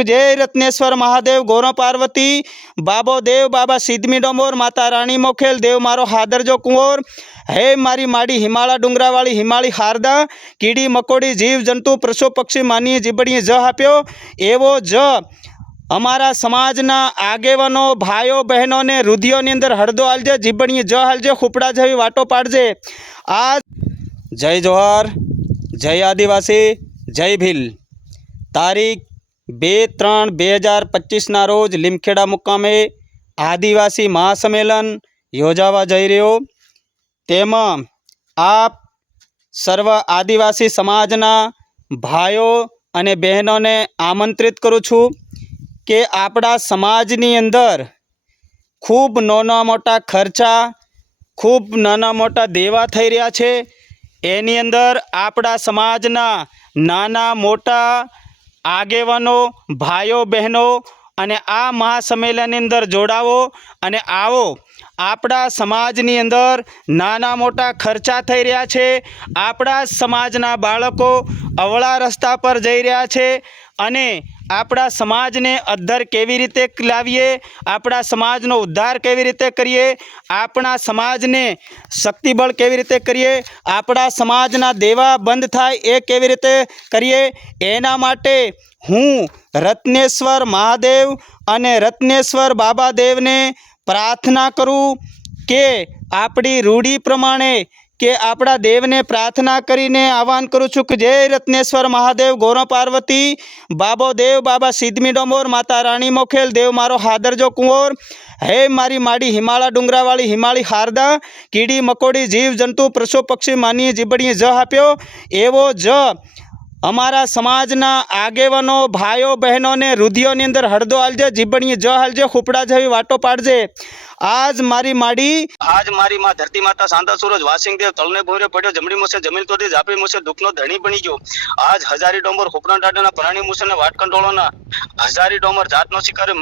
जय रत्नेश्वर महादेव गौरव पार्वती बाबो देव बाबा सिद्धमी डोमोर माता राणी मोखेल देव मारो हादरजो कुंवर हे मारी माड़ी हिमालय डूंगरावाળી हिमालय हारदा कीड़ी मकोड़ी जीव जंतु पशु पक्षी मानी जीबड़ी ज आप्यो एवो ज अमारा समाजना आगेवानो भाईओ बहनों ने रुधियोनी अंदर हळदो हालजे जीबड़ी ज हालजे खूपड़ा जेवी वाटो पाडजे। आज जय जोहार जय आदिवासी जय भील। तारीख 2-3-2025 रोज લીમખેડા मुकामे आदिवासी महासम्मेलन योजावा जई रह्यो। तेमां आप सर्व आदिवासी समाजना भाईओ अने बहनों ने आमंत्रित करूँ छूँ कि आपड़ा समाजनी अंदर खूब नाना मोटा खर्चा खूब नाना मोटा देवा थई रह्या छे। एनी अंदर आपड़ा समाजना नाना मोटा आगेवानो भाईओ बहनों अने आ महासम्मेलन अंदर जोड़ावो अने आवो। आपड़ा समाजनी अंदर नाना मोटा खर्चा थई रह्या छे। आपड़ा समाजना बाळको अवळा रस्ता पर जई रह्या छे अने आपड़ा समाज ने अद्धर केवी रीते लावीए, आपड़ा समाजनो उद्धार केवी रीते करीए, आपड़ा समाज ने शक्तिबळ केवी रीते करीए, आपड़ा समाजना देवा बंद थाय ए केवी रीते करीए। एना माटे हूँ रत्नेश्वर महादेव अने रत्नेश्वर बाबा देव ने प्रार्थना करूँ के आपणी रूढ़ी प्रमाणे के आपड़ा देव ने प्रार्थना करीने आह्वान करूँ छूँ कि जय रत्नेश्वर महादेव गौरव पार्वती बाबो देव बाबा सिद्धमी डोमोर माता राणी मोखेल देव मारो हादरजो कुंवर हे मारी माड़ी हिमालय डूंगरावाળી हिमालय हारदा कीड़ी मकोड़ी जीव जंतु पशु पक्षी मानी जीबड़ी ज आप्यो एवो ज अमारा समाजना आगेवानो भाईओ बहनों ने रुधियोनी अंदर हळदो हालजे जीबड़ी ज हालजे खूपड़ा जेवी वाटो पाडजे। आज मारी माँ धरती माता शांता सूरज वासिंग देव तलने भोरे पड़ो जमड़ी मुसे जमीन तोड़ी झापी मुसे दुखनो धणी बनी गयो। आज हजारी डोंबर खुपरा डाडाना प्राणी मुसे ने वाट कंट्रोलोना हजारी डोंबर जातनो शिकार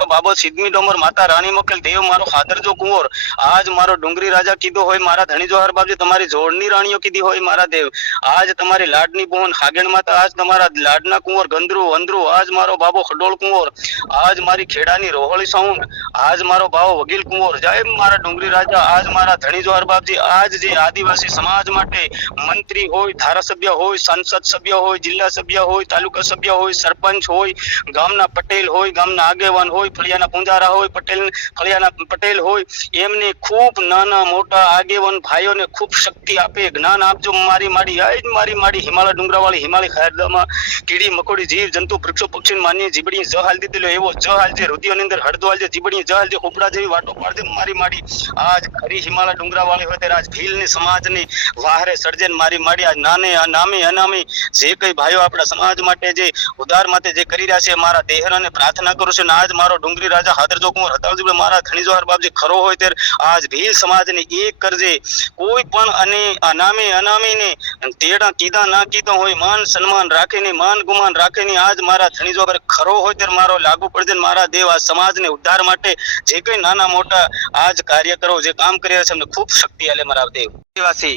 बाबो सिद्धमी डोमर माता राणी मोखेल देव मारो हादरजो कुंवर आज मारो डुंगरी राजा कीधो होय मारा धणी जोहर बाबजी तमारी जोड़नी राणीओ कीधी होय मारा देव। आज तमारी लाडनी बोहन हागेण माता आज तमारा लाडना कुंवर गंदरू वंदरू आज मारो बाबो खडोल कुंवर आज मारी खेड़ानी रोहળી साउंड आज मारो बाबो वकील कुंवर जय मारा डुंगरी राजा आज मारा धणी जोहर बाबजी। आज जे आदिवासी समाज माटे मंत्री होय धारासभ्य होय सांसद सभ्य होय जिल्ला सभ्य होय तालुका सभ्य होय सरपंच होय गामना पटेल होय गामना आगेवान होय फळियाना पुंजारा होय पटेल फळियाना पटेल होय एमने खूब नाना मोटा आगेवान भाईओ ने खूब शक्ति आपे ज्ञान आपजो। मारी माड़ी हिमालय डूंगरावाળી हिमालय खारदामां कीड़ी मकोड़ी जीव जंतु वृक्षो पक्षी मानी जीबड़ी ज हाल दीधेलो एवो ज हालजे रुधियोनी अंदर हळदो हालजे जीबड़ी ज हालजे खूपड़ा जेवी वाटो पाडजे। मारी माड़ी आज खरी हिमालय डूंगरावाળી होय त्यारे आज भीलनी समाजनी वाहरे सर्जन मारी माड़ी आज नाने अनामी अनामी जे कई भाईओ आपड़ा समाज माटे जे उद्धार माटे जे करी रह्या छे मारा देहराने प्रार्थना करूं छुं। आज मारो डुंगरी राजा हादरजो कुंवर हताळजी मारा धणी जोहर बाबजी खरो होय त्यारे आज भील समाज ने एक करजे कोई पण अने अनामी अनामी ने तेड़ा कीधा ना कीधा होय मान सन्मान राखीने मान गुमान राखीने आज मारा धणी जोहर खरो होय त्यारे मारो लागू पड़जे। मारा देव आज समाज ने उद्धार माटे जे कई नाना मोटा आज कार्य करो जे काम कर्या छे अमने खूब शक्ति आले मारा देव। आदिवासी